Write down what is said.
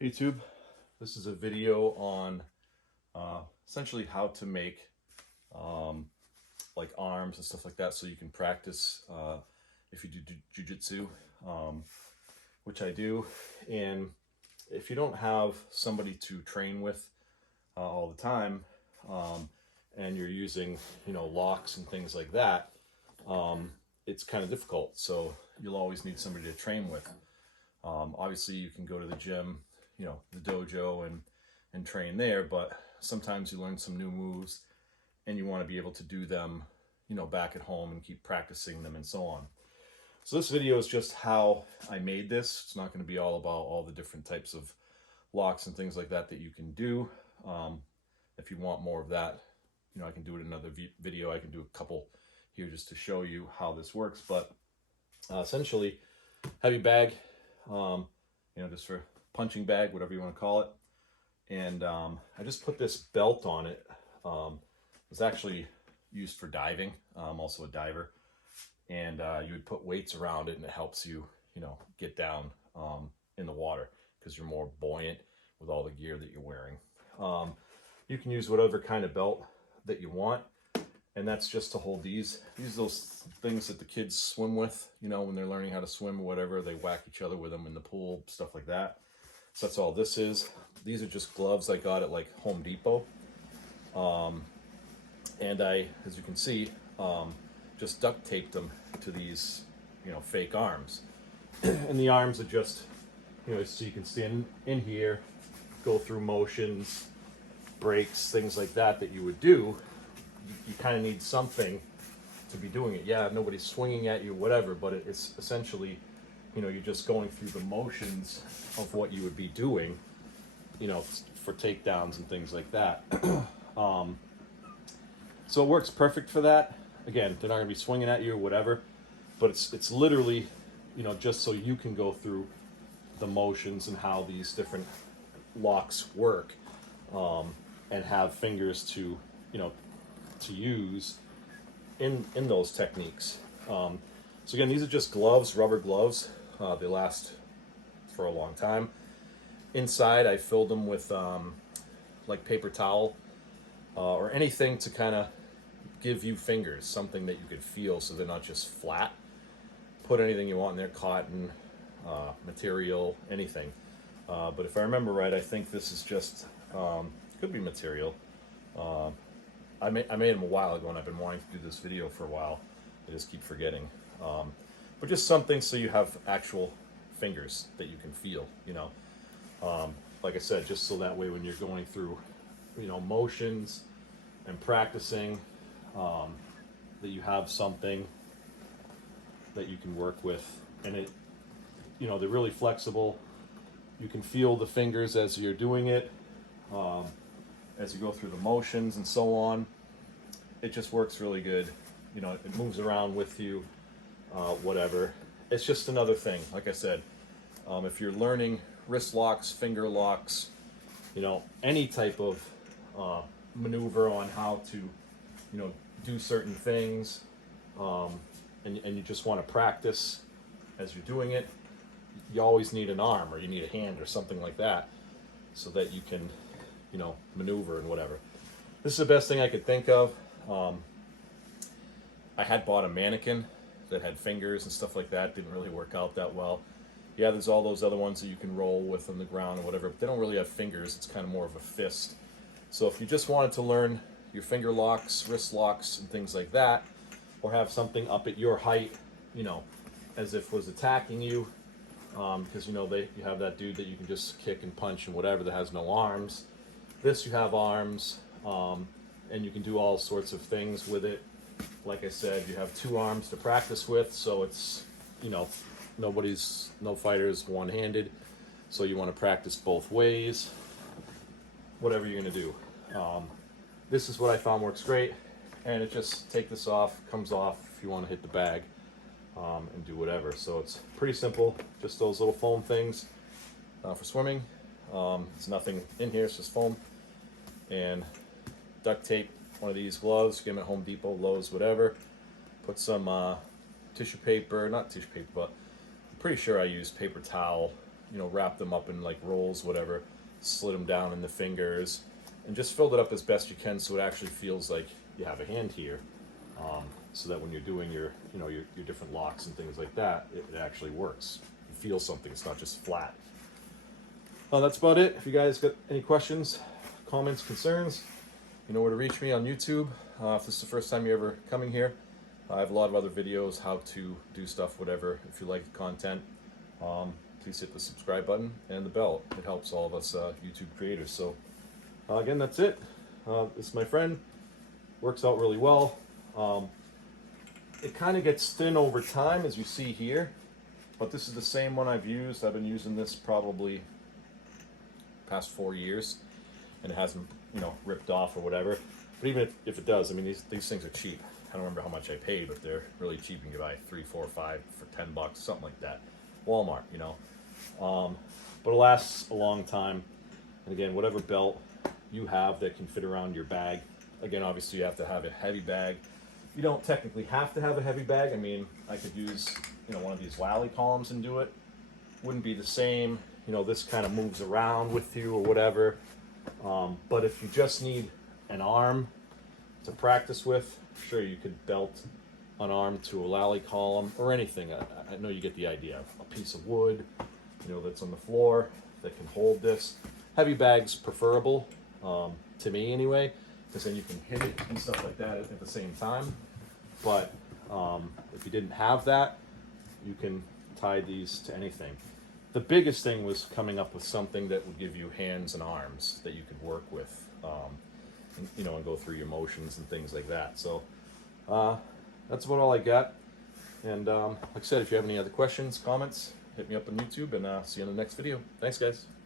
YouTube, this is a video on essentially how to make like arms and stuff like that so you can practice if you do jujitsu, which I do. And if you don't have somebody to train with all the time, and you're using, locks and things like that, it's kind of difficult. So you'll always need somebody to train with. Obviously you can go to the gym, the dojo and train there, but sometimes you learn some new moves and you want to be able to do them, back at home and keep practicing them and so on. So this video is just how I made this. It's not going to be all about all the different types of locks and things like that you can do. If you want more of that, I can do it in another video. I can do a couple here just to show you how this works. But essentially, have your bag, just for punching bag, whatever you want to call it. And I just put this belt on it. It's actually used for diving. I'm also a diver. And you would put weights around it and it helps you, get down in the water because you're more buoyant with all the gear that you're wearing. You can use whatever kind of belt that you want. And that's just to hold these. These are those things that the kids swim with, when they're learning how to swim or whatever. They whack each other with them in the pool, stuff like that. So that's all this is. These are just gloves I got at like Home Depot. And I, as you can see, just duct taped them to these, fake arms. And the arms are just, so you can stand in here, go through motions, breaks, things like that you would do. You kind of need something to be doing it. Yeah, nobody's swinging at you, whatever, but it's essentially, you're just going through the motions of what you would be doing, for takedowns and things like that. So it works perfect for that. Again, they're not going to be swinging at you or whatever, but it's literally, just so you can go through the motions and how these different locks work, and have fingers to, to use in those techniques. So again, these are just gloves, rubber gloves. They last for a long time. Inside, I filled them with like paper towel or anything to kind of give you fingers, something that you could feel so they're not just flat. Put anything you want in there, cotton, material, anything. But if I remember right, I think this is just, could be material. I made them a while ago and I've been wanting to do this video for a while. I just keep forgetting. But just something so you have actual fingers that you can feel, like I said, just so that way when you're going through, motions and practicing, that you have something that you can work with. And it, they're really flexible. You can feel the fingers as you're doing it, as you go through the motions and so on. It just works really good. It moves around with you, whatever. It's just another thing. Like I said, if you're learning wrist locks, finger locks, any type of maneuver on how to, do certain things, and you just want to practice as you're doing it, you always need an arm or you need a hand or something like that so that you can, maneuver and whatever. This is the best thing I could think of. I had bought a mannequin that had fingers and stuff like that. Didn't really work out that well. Yeah, there's all those other ones that you can roll with on the ground or whatever, but they don't really have fingers. It's kind of more of a fist. So if you just wanted to learn your finger locks, wrist locks, and things like that, or have something up at your height, as if was attacking you, because you have that dude that you can just kick and punch and whatever that has no arms. This you have arms, and you can do all sorts of things with it. Like I said, you have two arms to practice with, so it's, no fighters one-handed, so you want to practice both ways, whatever you're going to do. This is what I found works great, and it just take this off, comes off if you want to hit the bag, and do whatever. So it's pretty simple, just those little foam things for swimming. There's nothing in here, it's just foam and duct tape. One of these gloves, get them at Home Depot, Lowe's, whatever. Put some tissue paper, not tissue paper, but I'm pretty sure I used paper towel you know, wrapped them up in like rolls, whatever, slid them down in the fingers, and just filled it up as best you can so it actually feels like you have a hand here. So that when you're doing your, you know, your different locks and things like that, it actually works. You feel something, it's not just flat. That's about it. If you guys got any questions, comments, concerns, you know where to reach me on YouTube. If this is the first time you're ever coming here, I have a lot of other videos, how to do stuff, whatever. If you like the content, please hit the subscribe button and the bell. It helps all of us YouTube creators. So again, that's it. This is my friend. Works out really well. It kind of gets thin over time, as you see here, but this is the same one I've used. I've been using this probably past 4 years, and it hasn't, you know, ripped off or whatever. But even if it does, I mean, these things are cheap. I don't remember how much I paid, but they're really cheap. You can buy 3, 4, 5 for $10, something like that. Walmart, you know. But it lasts a long time. And again, whatever belt you have that can fit around your bag. Again, obviously you have to have a heavy bag. You don't technically have to have a heavy bag. I mean, I could use, you know, one of these Lally columns and do it. Wouldn't be the same. You know, this kind of moves around with you or whatever. But if you just need an arm to practice with, sure, you could belt an arm to a Lally column or anything. I know you get the idea. A piece of wood, you know, that's on the floor that can hold this. Heavy bag's preferable, to me anyway, because then you can hit it and stuff like that at the same time. But if you didn't have that, you can tie these to anything. The biggest thing was coming up with something that would give you hands and arms that you could work with, and, you know, and go through your motions and things like that. So that's about all I got. And like I said, if you have any other questions, comments, hit me up on YouTube, and see you in the next video. Thanks, guys.